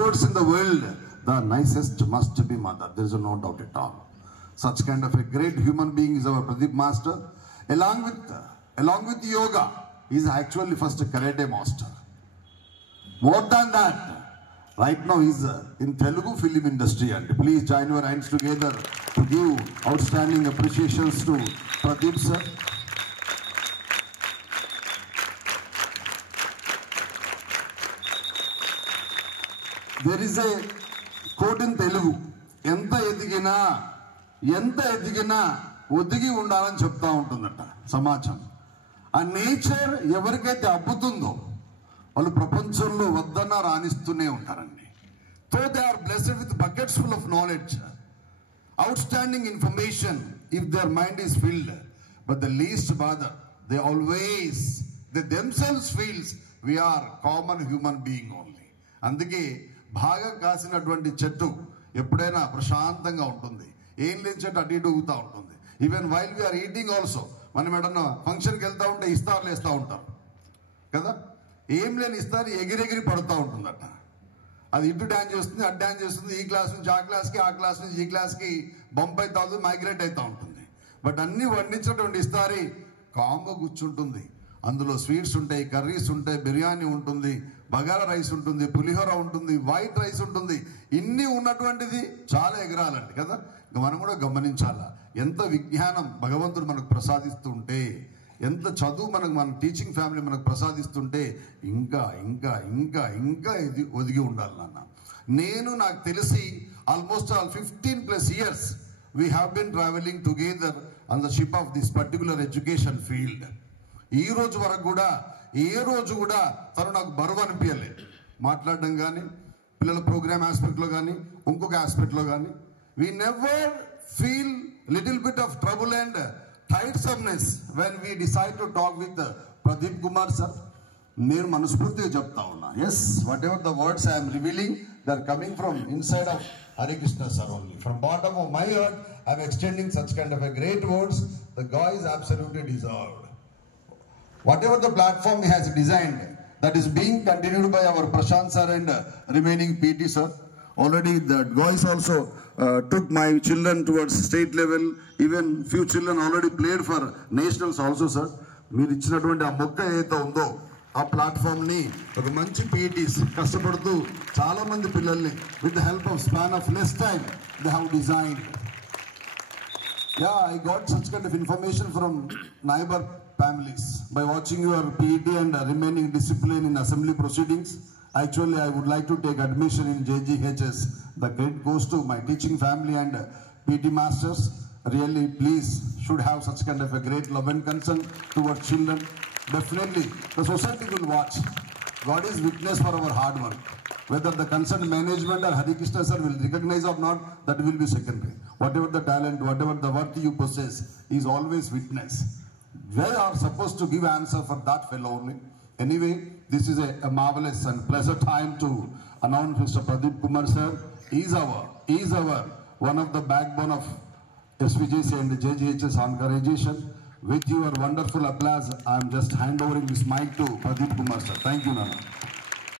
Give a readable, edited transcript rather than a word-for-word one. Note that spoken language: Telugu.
words in the world, the nicest must be mother. There is no doubt at all. Such kind of a great human being is our Pradeep Master. Along with yoga, he is actually first a karate master. More than that, right now he is in Telugu film industry. And please join your hands together to give outstanding appreciations to Pradeep sir. There is a quote in Telugu, ఎంత ఎదిగినా ఒదిగి ఉండాలని చెప్తా ఉంటుందట సమాజం. ఆ నేచర్ ఎవరికైతే అబ్బుతుందో వాళ్ళు ప్రపంచంలో వద్దన్న రాణిస్తూనే ఉంటారండి. So they are blessed with buckets full of knowledge, outstanding information if their mind is filled, but the least bother they themselves feels we are common human being only. అందుకే బాగా కాసినటువంటి చెట్టు ఎప్పుడైనా ప్రశాంతంగా ఉంటుంది, ఏం లేని చెట్టు అటు ఇటు ఊగుతూ ఉంటుంది. Even while we're eating also, మనం ఏమన్నా ఫంక్షన్కి వెళ్తూ ఉంటే ఇస్తార్లు వేస్తూ ఉంటారు కదా, ఏం లేని ఇస్తారు ఎగిరెగిరి పడుతూ ఉంటుందట. అది ఇటు డ్యాన్స్ చేస్తుంది, అటు డ్యాన్స్ చేస్తుంది, ఈ క్లాస్ నుంచి ఆ క్లాస్కి, ఆ క్లాస్ నుంచి ఈ క్లాస్కి బంప్ అవుతా ఉంటుంది, మైగ్రేట్ అవుతూ ఉంటుంది. బట్ అన్నీ వండించినటువంటి ఇస్తారి కామ్గా కూర్చుంటుంది. అందులో స్వీట్స్ ఉంటాయి, కర్రీస్ ఉంటాయి, బిర్యానీ ఉంటుంది, బగారా రైస్ ఉంటుంది, పులిహోర ఉంటుంది, వైట్ రైస్ ఉంటుంది. ఇన్ని ఉన్నటువంటిది చాలా ఎగరాలండి కదా. మనం కూడా గమనించాలా, ఎంత విజ్ఞానం భగవంతుడు మనకు ప్రసాదిస్తూ ఉంటే, ఎంత చదువు మన టీచింగ్ ఫ్యామిలీ మనకు ప్రసాదిస్తుంటే ఇంకా ఇంకా ఇంకా ఇంకా ఇది ఒదిగి ఉండాలి నాన్న. నాకు తెలిసి almost 15+ years we have been traveling together on the ship of this particular education field. ఈ రోజు వరకు కూడా ఏ రోజు కూడా తను నాకు బరువు అనిపించలేదు. మాట్లాడడం కానీ, పిల్లల ప్రోగ్రామ్ ఆస్పెక్ట్లో కానీ, ఇంకొక ఆస్పెక్ట్లో కానీ, we never feel little bit of trouble and tiresomeness when we decide to talk with Pradeep Kumar sir. నేను మనస్ఫూర్తిగా చెప్తా ఉన్నా, yes, whatever the words I am revealing, they are coming from inside of Hare Krishna sir only. From bottom of my heart I am extending such kind of a great words. The guy is absolutely deserved. Whatever the platform he has designed, that is being continued by our Prashant sir and remaining PT sir. Already the guys also took my children towards state level. Even few children already played for nationals also sir. మీరు ఇచ్చినటువంటి ఆ మొక్క ఏదైతే ఉందో ఆ ప్లాట్ఫామ్ని ఒక మంచి PTs కష్టపడుతూ చాలా మంది పిల్లల్ని with the help of span of less time they have designed. I got such kind of information from neighbor families by watching your PET and remaining discipline in assembly proceedings. Actually, I would like to take admission in JGHS. The credit goes to my teaching family and PT masters. Really, please, should have such kind of a great love and concern towards children. Definitely, the society will watch. God is witness for our hard work. Whether the concerned management or Hare Krishna sir will recognize or not, that will be secondary. Whatever the talent, whatever the worth you possess, is always witness. We are supposed to give answer for that fellow only. Anyway, this is a marvelous and pleasant time to announce Mr. Pradeep Kumar sir. He is our one of the backbone of SVJC and JGHS organization. With your wonderful applause, I am just handovering this mic to Pradeep Kumar sir. Thank you, Nana.